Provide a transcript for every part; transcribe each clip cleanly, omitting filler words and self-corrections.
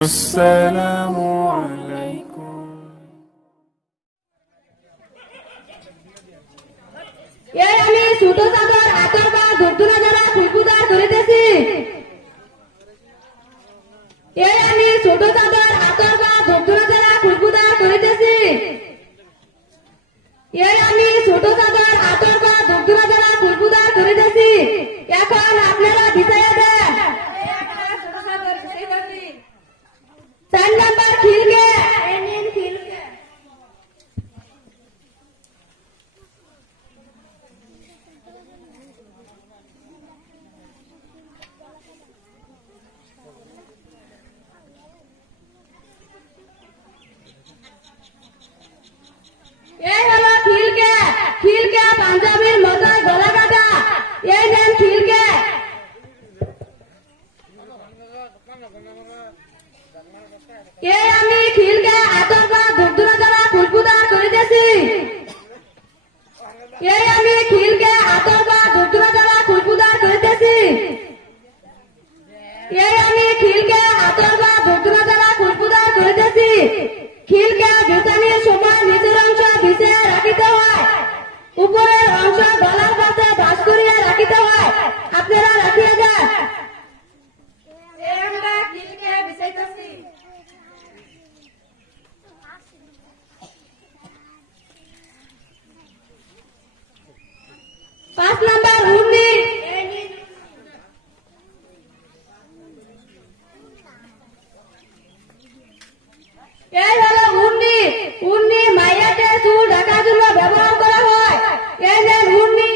আসসালামু আলাইকুম। এই আমি ছোট চাদর আতর বা ধূপধুনা দ্বারা খুশবুদার করিতেছি। এই আমি ছোট চাদর আতর বা ধূপধুনা দ্বারা খুশবুদার করিতেছি। এই আমি ছোট চাদর আতর বা ধূপধুনা দ্বারা খুশবুদার করিতেছি। এখন আপনারা বিছাইয়া দেন। 4 নাম্বার খিলকে এই হলো খিলকে। খিলকে পাঞ্জাবির মতোই গলা কাটা। এই নেন খিলকে। এই আমি খিলকে আতর বা ধূপধুনা দ্বারা খুশবুদার করিতেছি। এই আমি খিলকে আতর বা ধূপধুনা দ্বারা খুশবুদার করিতেছি। এই আমি খিলকে আতর বা ধূপধুনা দ্বারা খুশবুদার করিতেছি। খিলকে বিছানির সময় নিচের অংশ বিছিয়ে রাখিতে হয়, উপরের অংশ গলার পাশে ভাঁজ করিয়া রাখিতে হয়। আপনারা রাখিয়া যান। আমরা খিলকে বিছাইতেছি। 5 নাম্বার উর্নি। এই হলো উর্নি। উর্নি মাইয়াকে চুল ঢাকার জন্য ব্যবহার করা হয়। এই নেন উর্নি।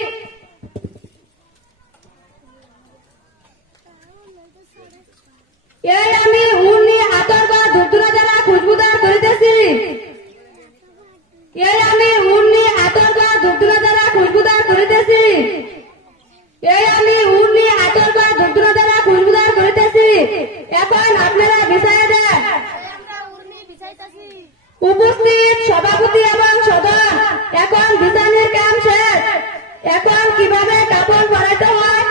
এই আমি উর্নি আতর বা ধূপধুনা দ্বারা খুশবুদার করিতেছি। এই আমি উর্নি আতর বা ধূপধুনা দ্বারা খুশবুদার করিতেছি। এই আমি উর্নি আতর বা ধূপধুনা দ্বারা খুশবুদার করিতেছি। এখন আপনারা বিছাইয়া দেন। উপস্থিত সভাপতি এবং সদন, এখন বিছানির কাম শেষ। এখন কিভাবে কাপড় পরাইতে হয়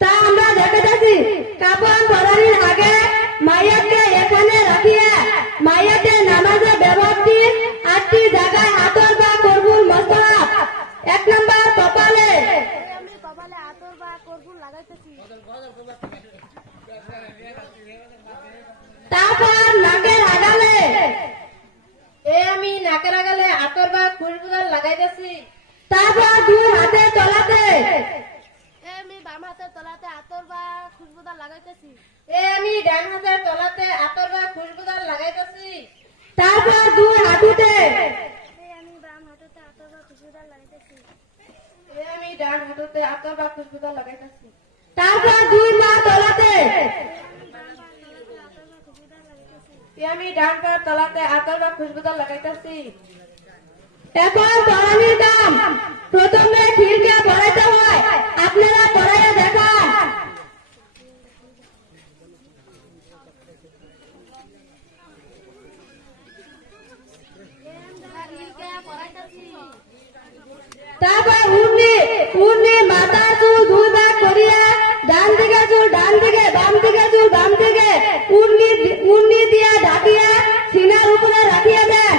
তা আমরা দেখাতেছি। কাপড় পরানোর আগে মাইয়াকে এখানে রাখিয়া মাইয়াকে নামাজে ব্যবহৃত 8টি জায়গায় আতর বা কর্পূর মস্তহাব। 1 নাম্বার কপালে। আমি কপালে আতর বা কর্পূর লাগাইতেছি। তারপর নাকের আগালে। আমি নাকের আগালে আতর বা খুশবুদার লাগাইতেছি। তারপর 2 হাতের তলাতে। আমি বাম হাতের তলাতে আতর বা খুশবুদার লাগাইতেছি। আমি ডান হাতের তলাতে আতর বা খুশবুদার লাগাইতেছি। তারপর 2 হাঁটুতে। আমি বাম হাতেতে আতর বা খুশবুদার লাগাইতেছি। আমি ডান হাঁটুতে আতর বা খুশবুদার লাগাইতেছি। তারপর 2 পা তলাতে। আমি ডান পা তলাতে আতর বা খুশবুদার লাগাইতেছি। এখন পরানির কাম। প্রথমে খিলকে পরাইতে হয়। আপনারা পরাইয়া দেখান। তারপর উর্নি। উর্নি মাথার চুল 2 ভাগ করিয়া ডান দিকে চুল ডান দিকে, বাম দিকে চুল বাম দিকে উর্নি দিয়া ঢাকিয়া সিনার উপরে রাখিয়া দেন।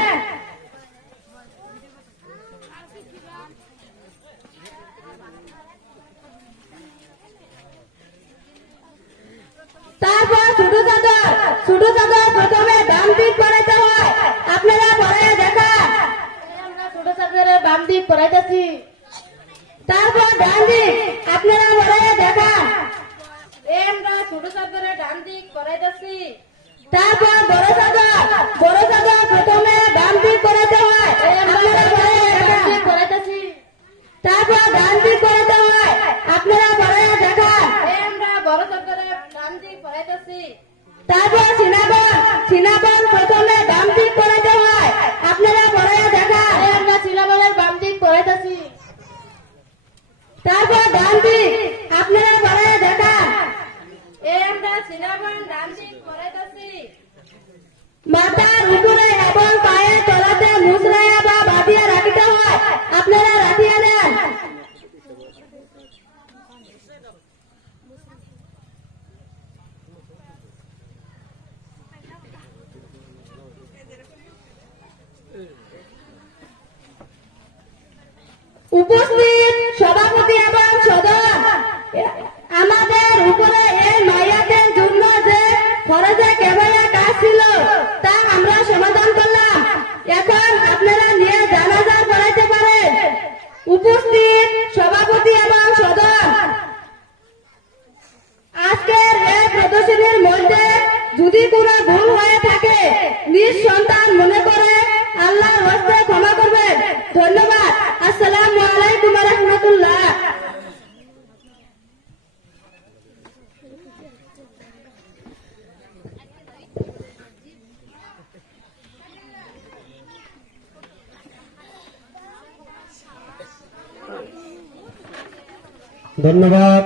তারপর ছোট চাদর। ছোট চাদর প্রথমে বাম দিক পরাইতে হয়। আপনারা পরাইয়া দেখান। আমরা ছোট চাদরে বাম দিক পরাইতেছি। তারপর ডান দিক। আপনারা পরাইয়া দেখান। আমরা ছোট চাদরে ডান দিক পরাইতেছি। তারপর বড় চাদর। বড় চাদর প্রথমে বাম দিক পরাইতে হয়। আপনারা পরাইয়া দেখান। পরাইতেছি। তারপর ডান দিক পরাইতে হয়। আপনারা পরাইয়া দেখান। আমরা বড় চাদরে ডান দিক পরাইতেছি। তারপর সিনাবন। সিনাবন প্রথমে বাম দিক পরাইতে হয়। আপনারা পরাইয়া দেখান। আমরা সিলাবলের বাম দিক পরাইতেছি। তারপর ডান দিক। আপনারা পরাইয়া দেখান। আমরা সিলাবল ডান দিক পরাইতেছি। মাথার উপরে এবং পায়ের তলাতে মুচড়াইয়া বা বাঁধিয়া রাখিতে হয়। আপনারা রাখিয়া দেন। উপস্থিত সভাপতি এবং সদস্য, আমাদের উপরে এই মাইয়াদের জন্য যে ফরজে কেবলের কাজ ছিল তা আমরা সমাধান করলাম। এখন আপনারা নিয়ে জানাজা পড়াইতে পারেন। উপস্থিত সভাপতি এবং সদস্য, আজকের এই প্রদর্শনীর মধ্যে যদি কোনো ভুল হয়ে থাকে নিজ সন্তান মনে করে আল্লাহর হস্তে ক্ষমা করবেন। ধন্যবাদ। আসসালামু আলাইকুম ওয়া রাহমাতুল্লাহ। ধন্যবাদ।